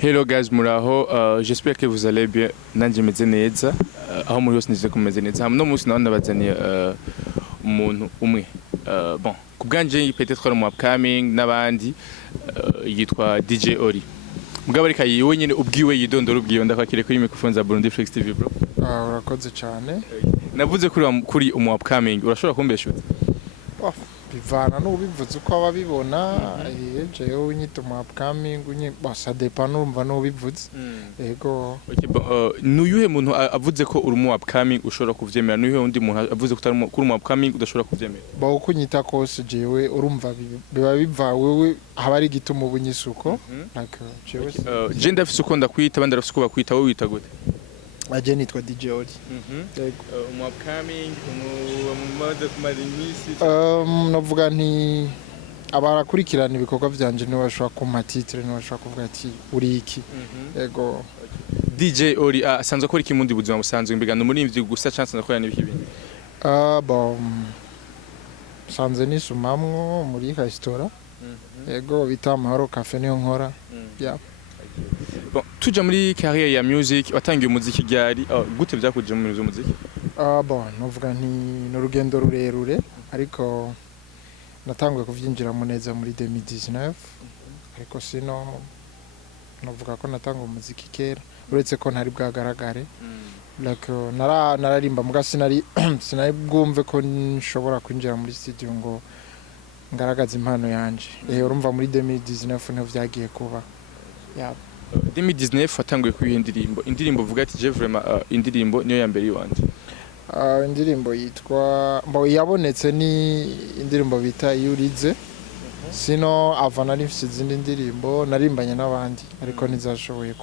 Hello guys, muraho. J'espère que vous allez bien. Nanje meze neza. Aho muri hose nize kumeze neza. Hamwe no munsi naho nabazaniye umuntu umwe. Bon, kubwanje peut-être ari mu upcoming n'abandi yitwa DJ Ori. Mugabo ariko yiwe nyine ubwiwe yidondora ubwiwe ndakakire kuri microphone za Burundi Flex TV bro. Urakoze cyane. Navuze kuri umu upcoming. Urashobora kumbesha ute? Bivana n'ubivuze uko ababibona jewe unyita mu upcoming ça dépend numva n'ubivuze yego. Nuyuhe muntu avuze ko uri mu upcoming ushobora kuvyemera, nuyuhe undi muntu avuze ko utari kuri mu upcoming udashobora kuvyemera? Ba uko nyita kose jewe urumva biba biva wewe haba ari gituma ubunyisuko like jewe je ndafise uko ndakwita abandi arafise uko bakwita wowe wita gute? Aje nitwa DJ Ori. Mu upcoming umumaze kumara imisi navuga nti abarakurikirana ibikorwa byanje ni bashobora kuma titre ni bashobora kuvuga ati uri iki yego. DJ Ori asanzwe akora iki mundi buzima busanzwe imbigano muri imvyi gusa chance nakora n'ibiki bindi? Bon sanze nisumamwo muri restaurant yego bita Amahoro Cafe niyo nkora. Bon, tuja muri carrière ya music watangiye umuziki ryari gute byakuje mu muziki? Bon novuga nti n'urugendo rurerure ariko natanguye kuvyinjira mu neza muri 2019 ariko sino novuga ko natanga umuziki kera uretse ko ntari bwagaragare like nararimba muga sinari bwumve ko nshobora kwinjira muri studio ngo ngaragaza impano yanje urumva muri 2019 niho vyagiye kuba 2019 watanguye kwihindirimbo indirimbo vuga ati je vraiment indirimbo niyo ya mbere yiwanje. Indirimbo yitwa yabonetse ni indirimbo bita Yurize sino avana n'ifise izindi ndirimbo narimbanye n'abandi ariko nizashoboye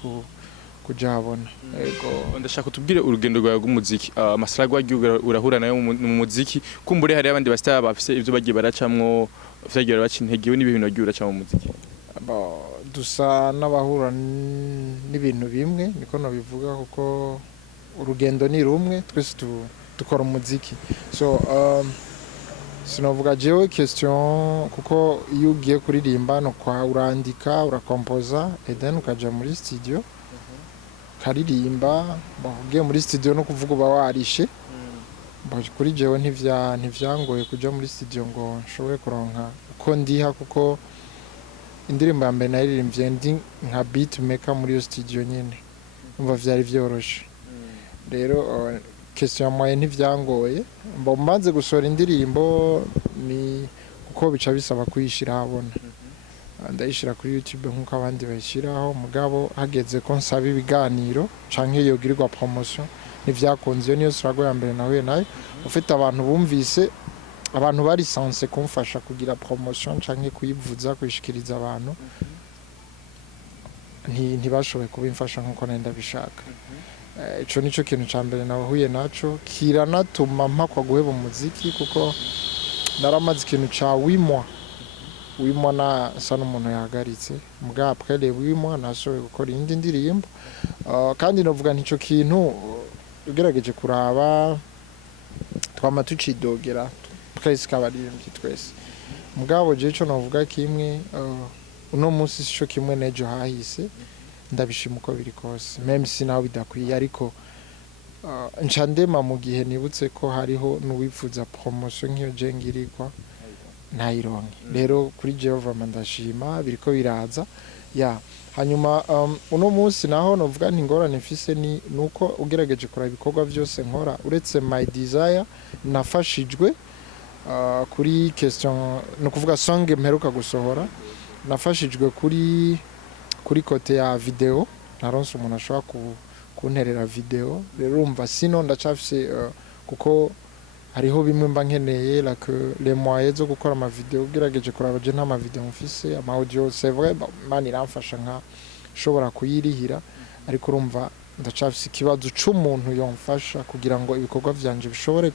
kuja habona yego. Ndashaka tubwire urugendo rwawe rw'umuziki amasaragwa urahura nayo mu muziki kumbure hari abandi basta bafise ivyo bagiye baracamwo vyagiye baca intege n'ibintu bagiye baraca mu muziki. Dusa n'abahura n'ibintu bimwe niko nabivuga kuko urugendo ni rumwe twese dukora umuziki so sinovuga jewe question kuko iyo ugiye kuririmba no kwa urandika urakompoza et then ukaja muri studio karirimba ugiye muri studio no kuvuga uba warishe kuri jewe ntivyangoye kuja muri studio ngo nshobore kuronka uko ndiha kuko indirimbo ya mbere naririmbye ndi nka beat maker muri yo studio nyene umva vyari vyoroshe rero question moye ntivyangoye mbanze gusora indirimbo ni kuko bica bisaba kuyishira habona ndayishira kuri YouTube nkuko abandi bayishiraho mugabo hageze ko nsaba ibiganiro canke yogirirwa promotion nivyakunze yo niyo struggle ya mbere nawe nayo ufite abantu bumvise abantu bari sanse kumfasha kugira promotion canke kuyivuza kwishikiriza abantu ntibashoboye kubimfasha nkuko nenda bishaka. Ico nico kintu ca mbere nahuye naco kiranatuma mpakwa guheba umuziki kuko naramaze ikintu ca 8 mois na sa n'umuntu yahagaritse muga après les 8 mois nashoboye gukora indi ndirimbo kandi novuga ntico kintu ugerageje kuraba twama tucidogera twese kabaririmbyi twese mugabo je cyo navuga kimwe uno munsi cyo kimwe nejo hahise ndabishima uko biri kose même si nawe bidakwiye ariko ncandema mu gihe nibutse ko hariho n'uwifuza promotion nk'iyo je ngirikwa ntayironke rero kuri Jehova mandashima biriko biraza hanyuma uno munsi naho novuga nti ngorane mfise ni nuko ugerageje kora ibikorwa byose nkora uretse my desire nafashijwe kuri question no kuvuga song mperuka gusohora nafashijwe kuri kote ya video naronse umuntu ashobora kunterera video rero urumva sino ndacafise kuko hariho bimwe mba nkeneye like les moyens zo gukora ama video ugerageje kuraba je nta ma video mfise ama audio c'est vrai mani ramfasha nka shobora kuyirihira ariko urumva ndacafise ikibazo c'umuntu yomfasha kugira ngo ibikorwa vyanje bishobore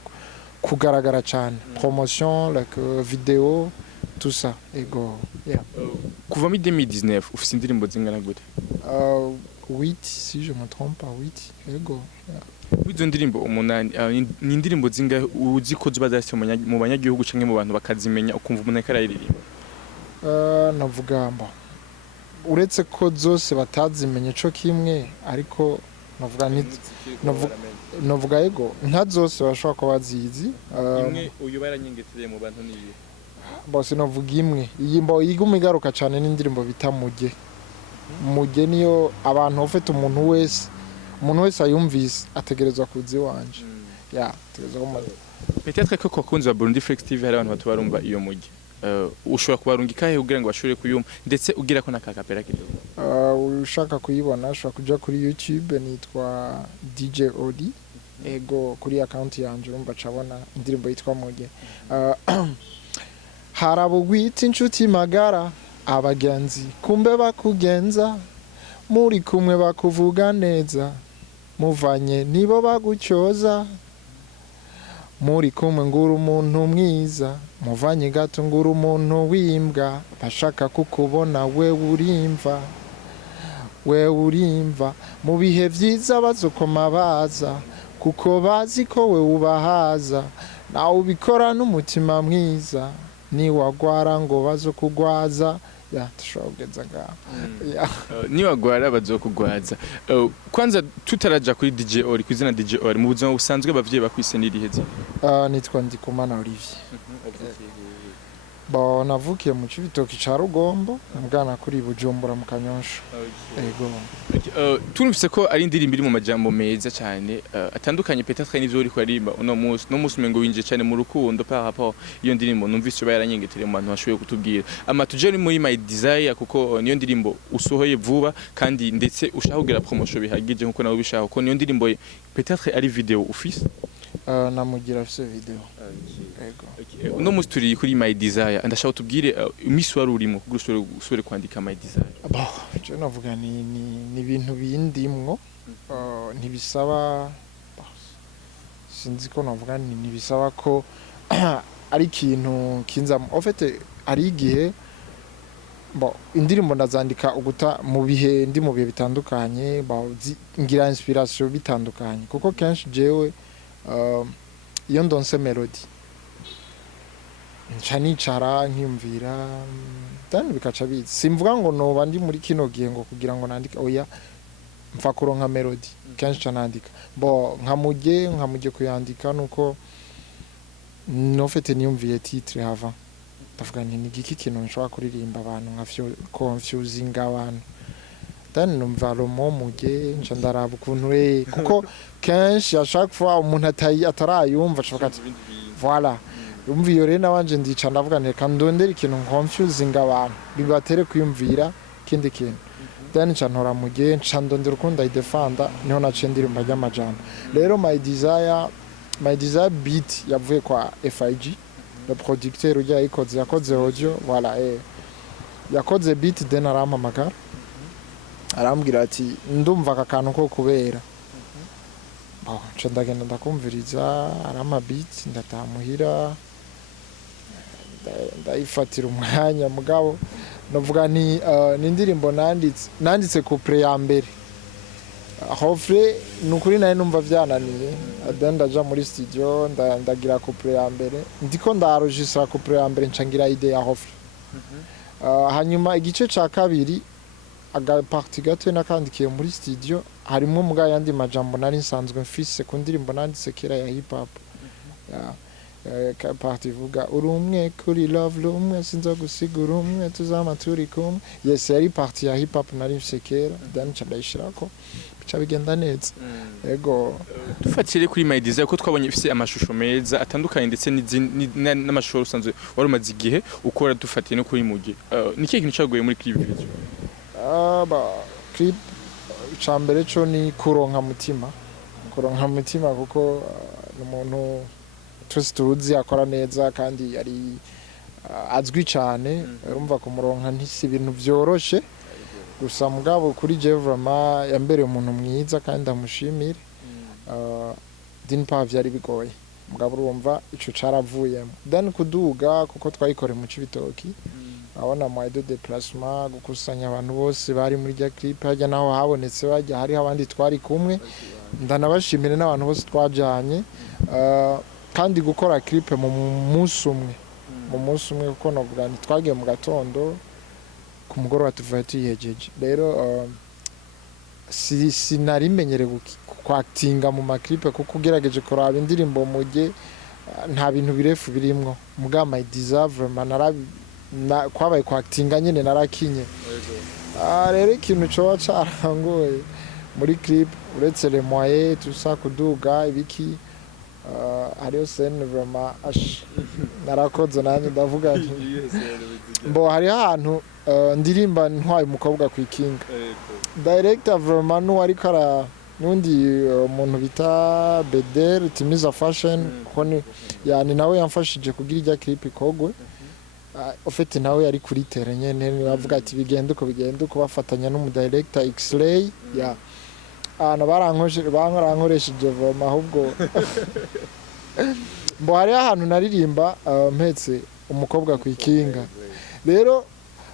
kugaragara cyane promotion like video tout ça ego kuva muri 2019 ufise indirimbo zingana gute? 8 si je me trompe pas 8 ego wizo ndirimbo umunani ni indirimbo zingahe uzi ko zuba zase mu banyagihugu canke mu bantu bakazimenya ukumva umuntu akarayiririmba? Navuga mba uretse ko zose batazimenye co kimwe ariko novuga ego nta zose bashobora kuba bazizi imwe uyu baranyengeteye mu bantu niye bose novuga imwe iyimbo iguma igaruka cyane n'indirimbo bita muge niyo abantu bafite umuntu wese ayumvise ategerezwa kuzi wanje ya tegerezwa kumaze peut-être ko kwakunze wa Burundi Flex TV hari abantu batubarumva iyo muge ushobora kubarunga ikahe kugira ngo bashobore kuyumva ndetse ugira ko nakakapera kidogo ushaka kuyibona ushobora kuja kuri YouTube nitwa DJ Odi ego kuri account yanje urumva cabona indirimbo yitwa muge harabugwita inshuti magara abagenzi kumbe bakugenza muri kumwe bakuvuga neza muvanye nibo bagucyoza muri kumwe ngura umuntu mwiza muvanye gato ngura umuntu wimbwa bashaka kukubona we urimva mu bihe byiza bazokoma baza kuko bazi ko we ubahaza nawe ubikora n'umutima mwiza niwagwara ngo bazokugwaza ya tushobogeza ngaho niwagwara bazokugwaza kwanza tutaraja kuri DJ Ori kwizina DJ Ori mu buzima busanzwe bavye bakwise niriheze nitwa Ndikumana Olivier bo navukiye mu Cibitoki ca Rugombo mugana kuri Bujumbura mu Kanyosha ego turumvise ko ari indirimbo iri mu majambo meza cyane atandukanye peut-être n'ivyo uri kwarimba no musi umengo winje cyane mu rukundo par rapport iyo ndirimbo numvise bayaranyengetere mu bantu bashoboye kutubwira tuje muri My Desire kuko niyo ndirimbo usohoye vuba kandi ndetse ushaka kugira promotion bihagije nkuko nawe bishaka ko niyo ndirimbo peut-être ari video ufise namugira afise video ego uno musi turi kuri My Desire ndashaka tubwire imisi wari urimo kugira usubire kwandika My Desire je navuga ni ibintu bindimwo ntibisaba sinzi ko navuga ntibisaba ko ari ikintu kinza en fait ari igihe indirimbo ndazandika uguta mu bihe ndi mu bihe bitandukanye ngira inspiration bitandukanye kuko kenshi jewe iyo ndonse melody nca nicara nkiyumvira then bikaca bizi simvuga ngo noba ndi muri kino gihe ngo kugira ngo nandike oya mfa kuronka melody kenshi ca nandika nkamujye kuyandika nuko no fete niyumviye titre hava ndavuga nti nigiki kintu nshobora kuririmba abantu nka confusing abantu then numva romo mujye nca ndaraba ukuntu kuko kenshi ashaka fois umuntu atarayumva ashaka ati voilà umva iyo rero nabanje ndica ndavuga nti kandondera ikintu confusing abantu bibatere kwiyumvira kindi kintu then nca ntora mujye nca ndondera ukunda idefanda niho naciye ndirimba ry'amajambo rero My Desire beat yavuye kwa FIG le producteur ujya yakoze audio voilà yakoze beat then arampamagara arambwira ati ndumva akakantu ko kubera nca ndagenda ndakumviriza arama beat ndatamuhira ndayifatira umwanya mugabo navuga ni indirimbo nanditse couple ya mbere hofre nukuri naye numva vyananiye ndaja muri studio ndagira couple ya mbere ndiko ndaregistra couple ya mbere ncangira idea ya hofre hanyuma igice ca kabiri parti gato nakandikiye muri studio harimo muga yandi majambo nari nsanzwe mfise ku ndirimbo nanditse kera ya hip hop parti vuga urumwe kuri love rumwe sinzo gusigura umwe tuzama turi kumwe yes yari parti ya hip hop nari mfise kera then ndayishirako bica bigenda neza ego dufatire kuri My Desire ko twabonye ifise amashusho meza atandukanye ndetse n'amashusho rusanzwe warumaze igihe ukora dufatiye no kuri muge niki kintu cyagoye muri clip video clip cambere cyo ni kuronka mutima kuko umuntu tuzi akora neza kandi yari azwi cyane urumva kumuronka ntisi ibintu byoroshe gusa mugabo kuri je vraiment yambereye umuntu mwiza kandi amushimire din pa vyari bigoye mugabo urumva ico caravuyemo then kuduga kuko twayikore mu Cibitoki abona moyen de déplacement gukusanya abantu bose bari muri rya clip hajya naho habonetse bajya hari abandi twari kumwe ndanabashimire n'abantu bose twajanye kandi gukora clip mu munsi umwe kuko novuga ni twagiye mu gatondo ku mugoroba tuvuye tuyihejeje rero sinarimenyere kwactinga mu maklipe kuko ugerageje kuraba indirimbo mujye nta bintu birefu birimwo muga my deserve kwabaye kwactinga nyene narakinye rero ikintu coba carangoye muri clip uretse les moyens tout ça kuduga ibiki hariyo scène vraiment narakoze nanje ndavuga nti mbo hari ahantu ndirimba ntwaye umukobwa kwikinga director vraiment no ari kara nundi umuntu bita Bedel Timiza Fashion kone yani nawe yamfashije kugira ijya clip ikogwe ofete nawe yari kuri terrain nyene bavuga ati bigenda uko bafatanya n'umu director X-Ray ya ana barankoresheje vraiment ahubwo mbo hari ahantu naririmba mpetse umukobwa kwikinga rero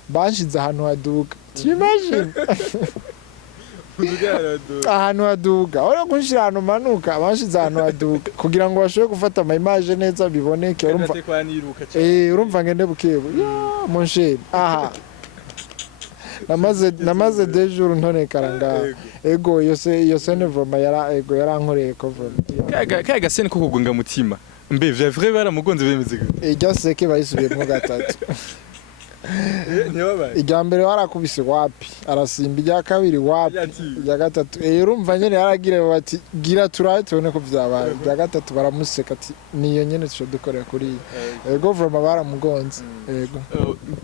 banshize ahantu haduka imagine ahantu haduka ora kunshira ahantu manuka banshize ahantu haduka kugira ngo bashobore gufata ama image neza biboneke urumva urumva ngende bukebu mon cher aha namaze deux jours ntone karanga ego iyo scene vraiment yarankoreye ko vraiment kaga scene ko kugunga mutima mbe vya vrai baramugonze bemeze ijya seke bayisubiyemo gatatu ijya mbere warakubise wapi arasimba ijya kabiri wapi ijya gatatu urumva nyene yaragira bati gira turaye tubone ko vyabaye ijya gatatu baramuseka ati niyo nyene cyo dukorera kuri ego vraiment baramugonze ego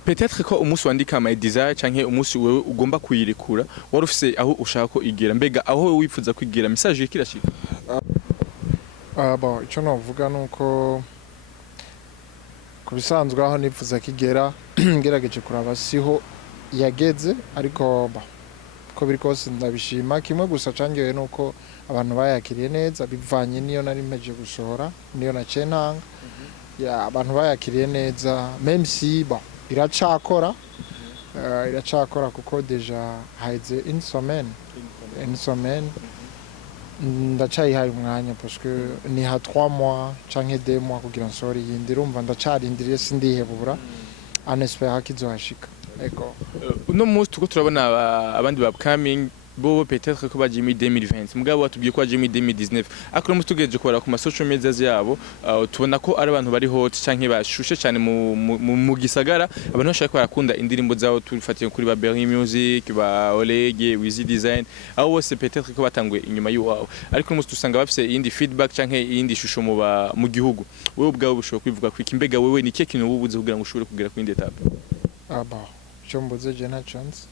peut-être ko umunsi wandika my desire canke umunsi wewe ugomba kuyirekura wari ufise aho ushaka ko igera mbega aho wifuza kwigira message yikirashika bon ico novuga nuko kubisanzwe aho nifuza kigera ngerageje kuraba siho yageze ariko ko biri kose ndabishima kimwe gusa cangiye nuko abantu bayakiriye neza bivanye niyo nari meje gusohora niyo naciye ntanga ya abantu bayakiriye neza même si iracakora kuko deja haize une semaine ndacayihaye umwanya parce que ni ha 3 mois canke 2 mois kugira nsore yindi rumva ndacarindiriye sindihebura anespera kizohashika ego uno munsi tuko turabona abandi ba upcoming bo peut-être ko baje mi 2020 mugabo watubwiye ko baje mi 2019 akora mutugeje kubara ku social media yabo tubona ko ari abantu bari hot canke bashushe cyane mu gisagara abantu bashaka barakunda indirimbo zawo turifatiye kuri ba Berry Music ba Olege Wizi Design aho bose peut-être ko batangwe inyuma y'uwawe ariko umunsi dusanga bafise indi feedback canke indi shusho mu gihugu wewe ubwawe bushobora kwivuga ko ikimbega wewe ni cyo kintu ububuze kugira ngo ushobore kugera ku indi etape cyo mbuze je na chance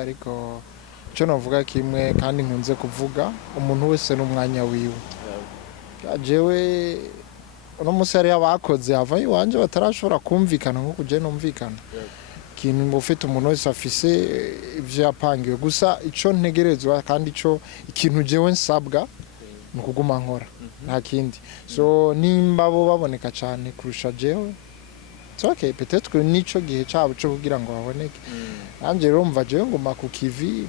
ariko cyo navuga kimwe kandi nkunze kuvuga umuntu wese n'umwanya wiwe jewe uno musari yabakoze avaye wanje batarashobora kumvikana nko kuje numvikana kintu ufite umuntu wese afise ivyo yapangiwe gusa ico ntegerezwa kandi ico ikintu jewe nsabwa nukuguma nkora nta kindi so nimba bo baboneka cyane kurusha jewe okay peut-être que nico gihe cabo cyo kugira ngo baboneke anje rumva jewe ngoma ku kivi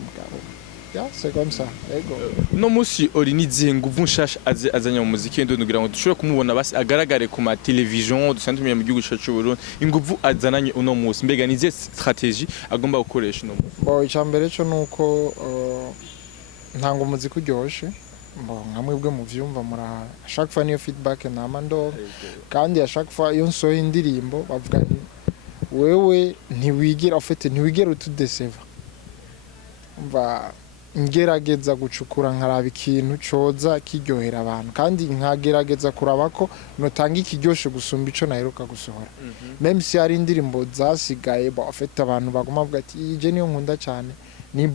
c'est comme ça ego no musi ori nizihe nguvu nshasha azanya mu muziki ndo nugira ngo dushobore kumubona basi agaragare ku ma television dusanzwe mu gihugu cyacu Burundi inguvu azananye uno musi mbega nize strategie agomba gukoresha no bo icambere cyo nuko ntango muziki uryoshe nkamwe bwe mu vyumva mura chaque fois niyo feedback na mando kandi ya chaque fois iyo nsoye indirimbo bavuga wewe ntiwigira ufite ntiwigera utudeseva umva ngerageza gucukura nkaraba ikintu coza kiryohera abantu kandi nkagerageza kuraba ko notanga ikiryoshe gusumba ico naheruka gusohora même si ari indirimbo zasigaye ufite abantu baguma bavuga ati je niyo nkunda cyane ni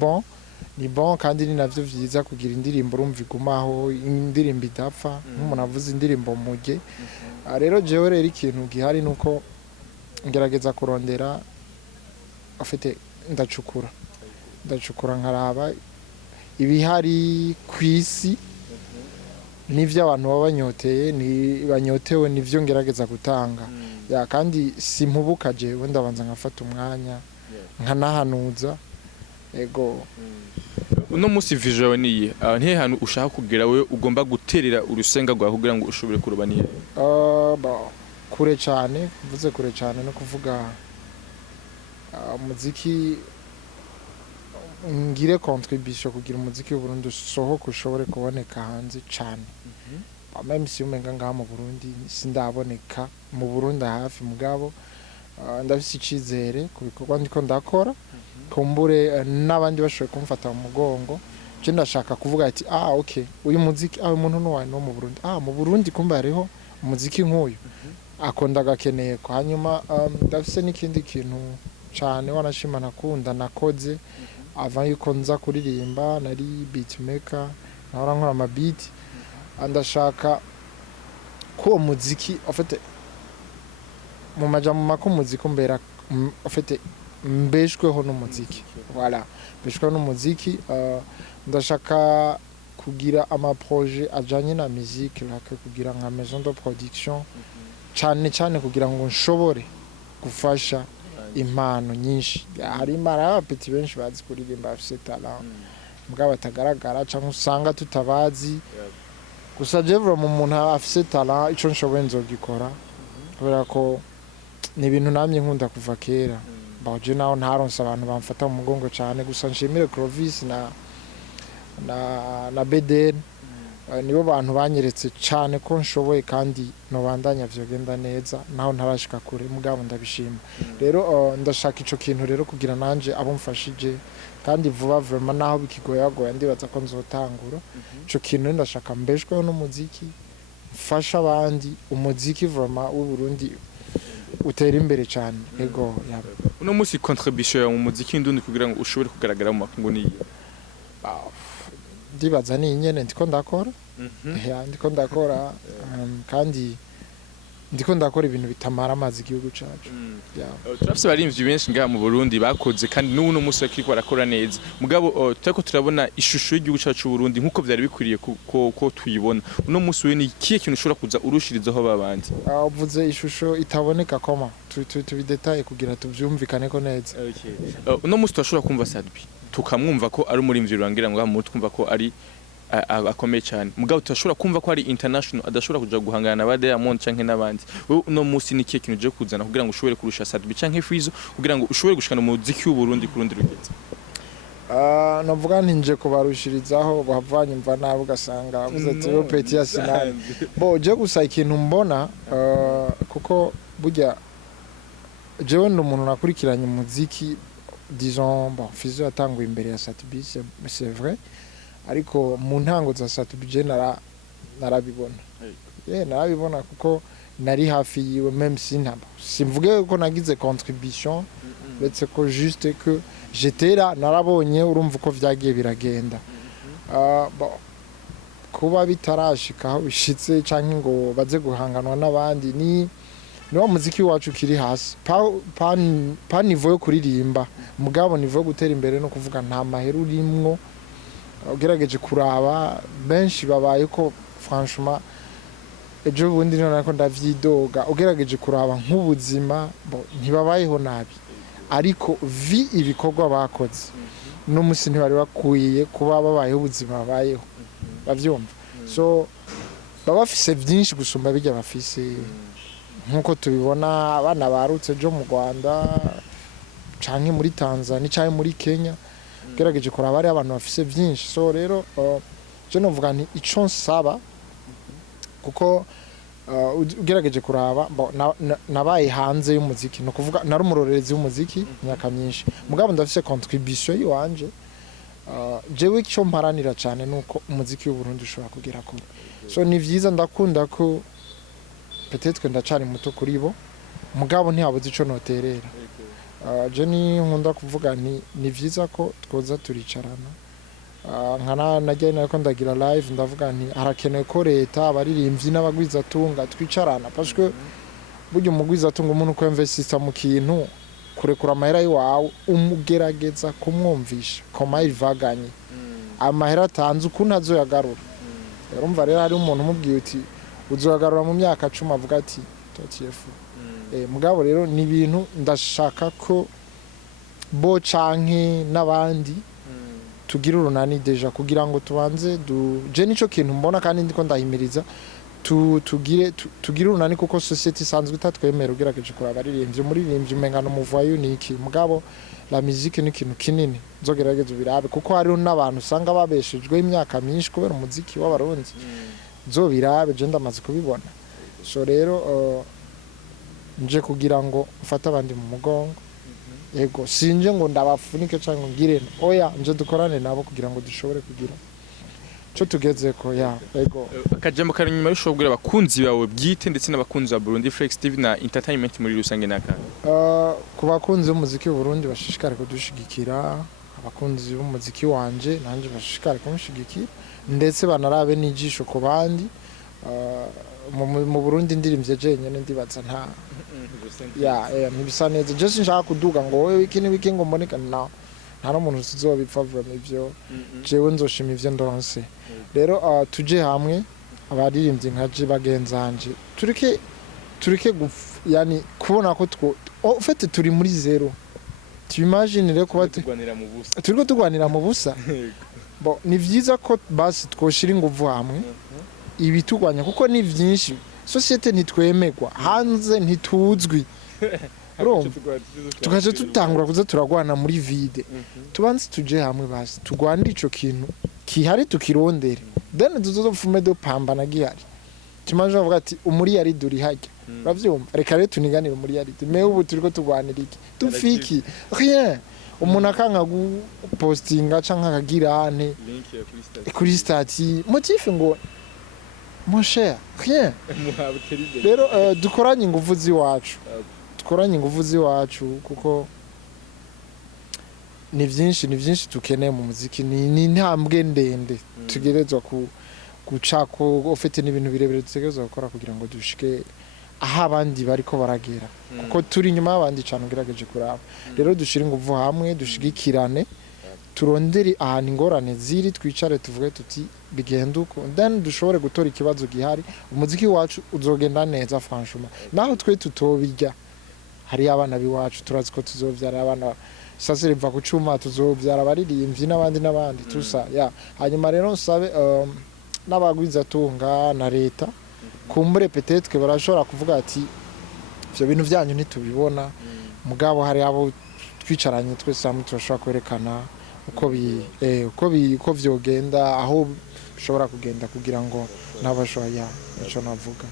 bon kandi ni navyo vyiza kugira indirimbo urumva igumaho indirimbo idapfa nk'umuntu avuze indirimbo mujye rero jewe rero ikintu gihari nuko ngerageza kurondera afite ndacukura nkaraba ibihari kwisi nivyo abantu babanyoteye ni banyotewe nivyo ngerageza gutanga ya kandi simpubuka jewe ndabanza nkafata umwanya nkanahanuza ego uno musi vision niye ntihe hantu ushaka kugira wewe ugomba guterera urusenga rwa kugira ngo ushobore kurubaniye kure cyane mvuze kure cyane no kuvuga umuziki ngire contribution kugira umuziki w'u Burundi usohoke ushobore kuboneka hanze cyane. Même si umenga ngaha mu Burundi sindaboneka mu Burundi hafi mugabo ndafise icizere ku bikorwa ndiko ndakora kumbure n'abandi bashoboye kumfata mu mugongo je ndashaka kuvuga ati okay uyu muziki umuntu no mu Burundi mu Burundi kumba hariho umuziki nk'uyu akonda gakeneye ko hanyuma ndafise n'ikindi kintu cyane wanashima nakunda nakoze avant yuko nza kuririmba nari beatmaker nahora nkora ama beat andashaka ko muziki afite mu majambo mako muziki mbera afite mbeshweho n'umuziki voilà mbeshweho n'umuziki ndashaka kugira ama projet ajanye na musique like kugira nka maison de production cyane kugira ngo nshobore gufasha impano nyinshi hari mara petit benshi bazi kuririmba afite talent mugabo batagaragara cyangwa usanga tutabazi gusa je vraiment umuntu afite talent ico nshoboye nzogikora kubera ko ni ibintu namye nkunda kuva kera baje naho ntaronse abantu bamfata mu mugongo cyane gusa nshimire Clovis na BDN nibo bantu banyeretse cyane ko nshoboye kandi no bandanya vyogenda neza naho ntarashika kure mugabo ndabishima rero ndashaka ico kintu rero kugira nanje abo mfashije kandi vuba vraiment naho bikigoyagoya ndibaza ko nzotangura ico kintu ndashaka mbeshweho n'umuziki mfasha abandi umuziki vraiment w'u Burundi utera imbere cyane ego yaba uno musi contribution mu muziki ndundi kugira ngo ushobore kugaragara mu makungu ni ndibaza ni nyene ndiko ndakora ndiko ndakora kandi ndiko ndakora ibintu bitamara amazi igihugu cacu turafise barimvye benshi ngaha mu Burundi bakoze kandi n'uno musi bakiko barakora neza mugabo turiko turabona ishusho y'igihugu cacu Burundi nkuko vyari bikwiriye ko tuyibona uno musi we ni kiye kintu ushobora kuza urushirizaho babandi uvuze ishusho itaboneka koma tubidetaye kugira tuvyumvikane ko neza uno musi turashobora kumva Sadbi tukamwumva ko ari umurimvyi rurangira ngo mu twumva ko ari akomeye cyane mugabo turashobora kumva ko ari international adashobora kuja guhangana na Diamond canke n'abandi uno musi ni kiye kintu je kuzana kugira ngo ushobore kurusha Sadbi canke Fizo kugira ngo ushobore gushikana mu muziki w'u Burundi kurundi rugeze navuga ntinje kubarushirizaho bavanye mva nabo ugasanga avuze ati yo peti ya sinani bo je gusa ikintu mbona kuko burya jewe n'umuntu nakurikiranye umuziki disons bon Fizo yatanguye imbere ya Sadbi c'est vrai ariko mu ntango za Sadbi je narabibona narabibona kuko nari hafi yiwe même simvuge ko nagize contribution uretse ko juste que j'étais là narabonye urumva uko vyagiye biragenda kuba bitarashika aho bishitse canke ngo baze guhanganwa n'abandi ni wa muziki wacu kiri hasi pa niveau yo kuririmba mugabo niveau yo gutera imbere no kuvuga nta mahera urimwo ugerageje kuraba benshi babaye ko franchement ejo bundi none ko ndavyidoga ugerageje kuraba nk'ubuzima ntibabayeho nabi ariko ibikorwa bakoze no musi ntibari bakuye kuba babayeho ubuzima babayeho bavyumva so baba bafise byinshi gusumba bijya bafise nkuko tubibona abana barutse jo mu Rwanda canke muri Tanzania canke muri Kenya gerageje kuraba ari abantu bafise byinshi so rero je novuga nti ico nsaba kuko ugerageje kuraba nabaye hanze y'umuziki no kuvuga nari umurorerezi w'umuziki myaka myinshi mugabo ndafise contribution yiwanje jewe cyo mparanira cyane nuko umuziki w'u Burundi ushobora kugera kure so ni vyiza ndakunda ko peut-être ndacari muto kuri bo mugabo ntihabuze ico noterera je ni nkunda kuvuga ni vyiza ko twoza turicarana nkana najyana nako ndagira live ndavuga nti harakenewe ko leta abaririmbyi n'abagwiza tunga twicarana parce que buryo umugwiza tunga umuntu ko investisa mu kintu kurekura amahera yiwawe umugerageza kumwumvisha koma ivaganye amahera atanze ukuntu azoyagarura urumva rero hari umuntu umubwiye uti uzoyagarura mu myaka 10 avuga ati totiyefu mugabo rero ni ibintu ndashaka ko bo canke n'abandi tugira urunani deja kugira ngo tubanze je nico kintu mbona kandi ndiko ndahimiriza tugire urunani kuko society isanzwe itatwemera ugerageje kuraba aririmbye umuririmbyi umengana umuvuwa unique mugabo la musique ni ikintu kinini nzogerageza ubirabe kuko hariho n'abantu usanga babeshejwe imyaka myinshi kubera umuziki w'abarundi nzobirabe je ndamaze kubibona so rero nje kugira ngo mfate abandi mu mugongo yego sinje ngo ndabafunike cyangwa ngire oya nje dukorane nabo kugira ngo dushobore kugira cyo tugeze ko ya yego akajambo kari nyuma y'ushobora abakunzi bawe bwite ndetse n'abakunzi ba Burundi Flex TV na entertainment muri rusange naka ku bakunzi b'umuziki w'u Burundi bashishikare kudushigikira abakunzi b'umuziki wanje nanje bashishikare kumushigikira ndetse banarabe n'ijisho ku bandi mu Burundi ndirimvye jenyene ndibaza nta ntibisa neza je sinshaka kuduga ngo wowe wiki ngo mboneka na nta n'umuntu uzobipfa vuba ivyo jewe nzoshima ivyo ndonse rero tuje hamwe abaririmbyi nkaje bagenzanje tureke yani kubona ko ufite turi muri zero tuimaginire kuba turiko tugwanira mu busa bo ni vyiza ko basi twoshira inguvu hamwe ibitugwanya kuko ni vyinshi societe ntitwemegwa hanze ntituzwi tukaje tutangura kuza turagwana muri vide tubanze tuje hamwe basi tugwanira ico kintu kihari tukirondere then tuzofume do pambana gihari tumaje bavuga ati umuri yari duri hajya uravyumva reka rero tuniganire umuri yari me ubu turiko tugwanira iki tufiki rien umuntu akanga gupostinga canka akagira ane kuri stati motif ngo mon cher rien rero dukoranye ingufu ziwacu kuko ni vyinshi tukeneye mu muziki ni ntambwe ndende tugerezwa guca ko ufite n'ibintu birebire dutegerezwa gukora kugira ngo dushike aho abandi bariko baragera kuko turi nyuma y'abandi cyane ugerageje kuraba rero dushira ingufu hamwe dushigikirane turondere ahantu ingorane ziri twicare tuvuge tuti bigenda uko then dushobore gutora ikibazo gihari umuziki wacu uzogenda neza franchement naho twe tutobijya hari abana biwacu turazi ko tuzovyara abana sasa riva kucuma tuzovyara baririmbyi n'abandi tusa hanyuma rero nsabe n'abagwiza tunga na leta kumbure peut-être barashobora kuvuga ati ivyo bintu byanyu ntitubibona mugabo hari abo twicaranye twese hamwe turashobora kwerekana uko vyogenda aho bishobora kugenda kugira ngo nabashoya ico navuga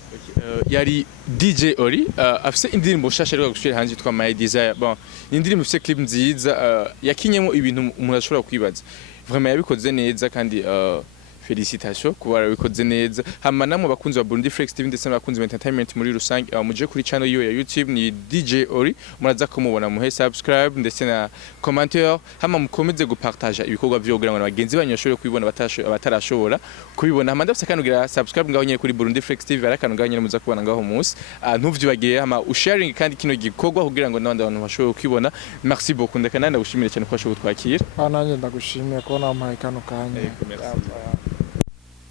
yari DJ Ori afise indirimbo shasha rero gushira hanze yitwa My Desire bon indirimbo ifise clip nziza yakinyemo ibintu umuntu ashobora kwibaza vraiment yabikoze neza kandi félicitations kuba warabikoze neza hama namwe bakunzi ba Burundi Flex TV ndetse n'abakunzi ba entertainment muri rusange muje kuri channel yo ya YouTube ni DJ Ori muraza kumubona muhe subscribe ndetse na commentaire hama mukomeze gupartager ibikorwa byo kugira ngo abagenzi banyu bashobore kubibona batarashobora kubibona hama ndafise kanugira subscribe ngaho nyene kuri Burundi Flex TV arakanu ngaho nyene muza kubona ngaho munsi ntuvyibagiye hama usharing kandi kino gikorwa kugira ngo n'abandi bantu bashobore kubibona merci beaucoup ndeka nanda gushimira cyane ko washoboye twakira nanjye ndagushimiye ko nampaye kano kanya